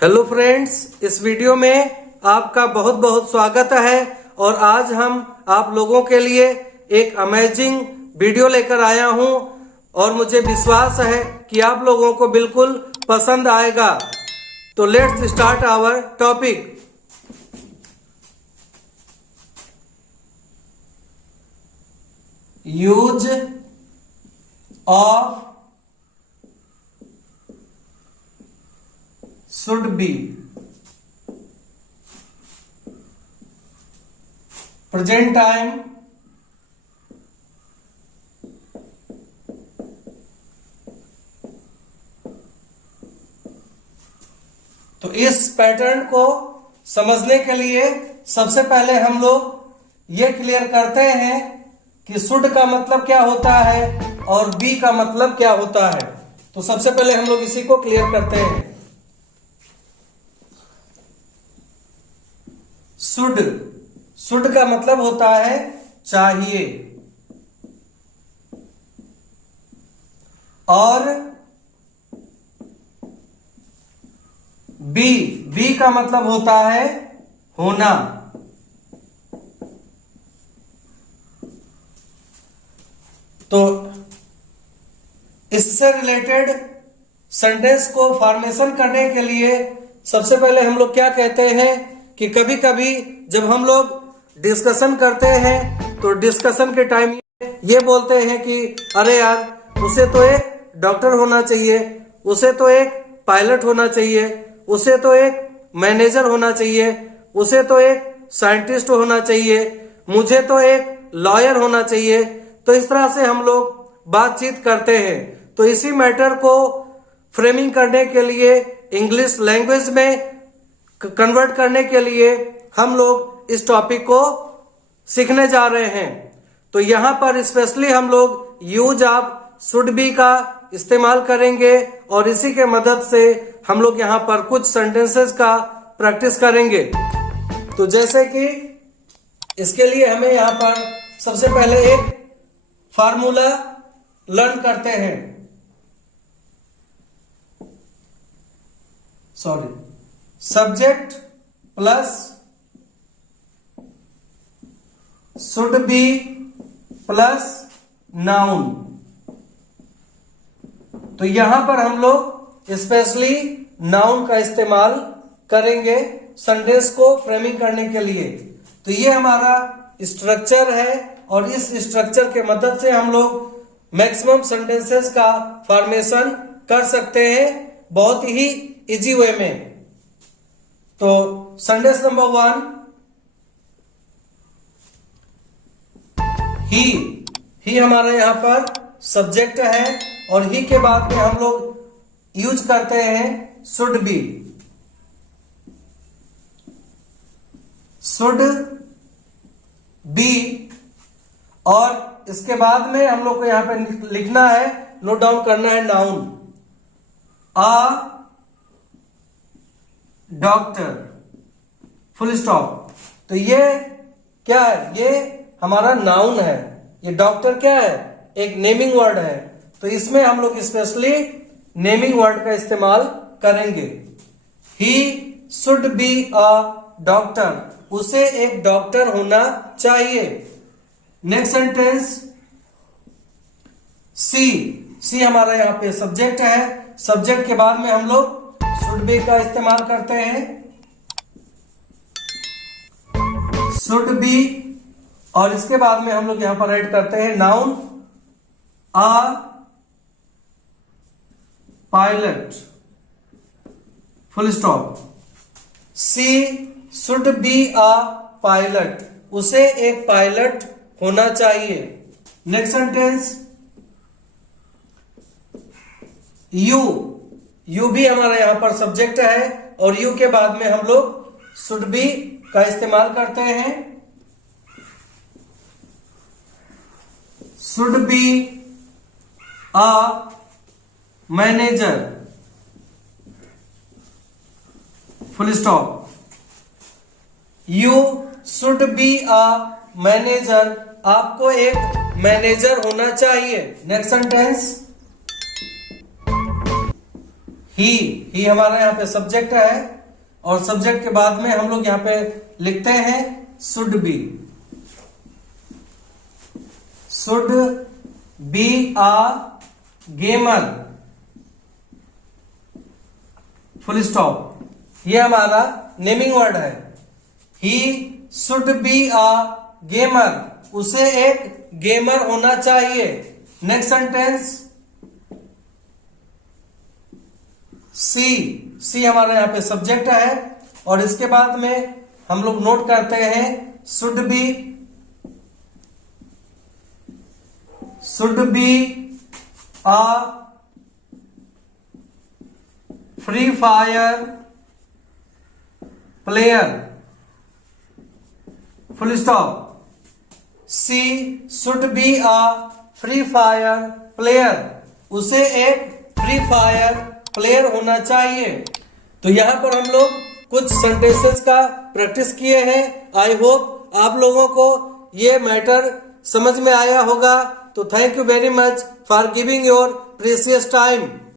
Hello friends, इस video में आपका बहुत बहुत स्वागत है। और आज हम आप लोगों के लिए एक अमेजिंग वीडियो लेकर आया हूं और मुझे विश्वास है कि आप लोगों को बिल्कुल पसंद आएगा। तो let's start our topic. Use of should be, present time, तो इस पैटर्न को समझने के लिए सबसे पहले हम लोग ये क्लियर करते हैं कि शुड का मतलब क्या होता है और बी का मतलब क्या होता है। तो सबसे पहले हम लोग इसी को क्लियर करते हैं। शुड का मतलब होता है चाहिए, और बी का मतलब होता है होना। तो इससे रिलेटेड सेंटेंस को फॉर्मेशन करने के लिए सबसे पहले हम लोग क्या कहते हैं कि कभी कभी जब हम लोग डिस्कशन करते हैं तो डिस्कशन के टाइम ये बोलते हैं कि अरे यार, उसे तो एक डॉक्टर होना चाहिए, उसे तो एक पायलट होना चाहिए, उसे तो एक मैनेजर होना चाहिए, उसे तो एक साइंटिस्ट होना चाहिए, मुझे तो एक लॉयर होना चाहिए। तो इस तरह से हम लोग बातचीत करते हैं। तो इसी मैटर को फ्रेमिंग करने के लिए, इंग्लिश लैंग्वेज में कन्वर्ट करने के लिए हम लोग इस टॉपिक को सीखने जा रहे हैं। तो यहां पर स्पेशली हम लोग यूज ऑफ शुड बी का इस्तेमाल करेंगे और इसी के मदद से हम लोग यहां पर कुछ सेंटेंसेस का प्रैक्टिस करेंगे। तो जैसे कि इसके लिए हमें यहां पर सबसे पहले एक फार्मूला लर्न करते हैं। Subject plus should be plus noun. तो यहां पर हम लोग स्पेशली नाउन का इस्तेमाल करेंगे सेंटेंस को फ्रेमिंग करने के लिए। तो ये हमारा स्ट्रक्चर है और इस स्ट्रक्चर के मदद से हम लोग मैक्सिमम सेंटेंसेस का फॉर्मेशन कर सकते हैं बहुत ही इजी वे में। तो सेंटेंस नंबर 1, ही हमारा यहां पर सब्जेक्ट है और ही के बाद में हम लोग यूज करते हैं शुड बी। शुड बी और इसके बाद में हम लोग को यहां पे लिखना है, नोट डाउन करना है नाउन। आ डॉक्टर, फुल स्टॉप। तो ये क्या है? ये हमारा नाउन है। ये डॉक्टर क्या है? एक नेमिंग वर्ड है। तो इसमें हम लोग स्पेशली नेमिंग वर्ड का इस्तेमाल करेंगे। He should be a doctor, उसे एक डॉक्टर होना चाहिए। नेक्स्ट सेंटेंस सी हमारा यहां पे सब्जेक्ट है। सब्जेक्ट के बाद में हम लोग शुड बी का इस्तेमाल करते हैं। शुड बी और इसके बाद में हम लोग यहां पर ऐड करते हैं noun, a pilot, full stop. She should be a pilot, उसे एक पायलट होना चाहिए। नेक्स्ट सेंटेंस यू भी हमारा यहां पर सब्जेक्ट है और यू के बाद में हम लोग शुड बी का इस्तेमाल करते हैं। Should be a manager, full stop. You should be a manager, आपको एक मैनेजर होना चाहिए। नेक्स्ट सेंटेंस ही हमारा यहाँ पे सब्जेक्ट है और सब्जेक्ट के बाद में हम लोग यहाँ पे लिखते हैं should be a gamer, full stop. ये हमारा नेमिंग वर्ड है। He should be a gamer, उसे एक गेमर होना चाहिए। नेक्स्ट सेंटेंस सी हमारा यहाँ पे सब्जेक्ट है और इसके बाद में हम लोग नोट करते हैं should be a Free Fire player, full stop. She should be a Free Fire player, उसे एक फ्री फायर प्लेयर होना चाहिए। तो यहां पर हम लोग कुछ सेंटेंसेस का प्रैक्टिस किए हैं। आई होप आप लोगों को ये मैटर समझ में आया होगा। तो thank you very much for giving your precious time.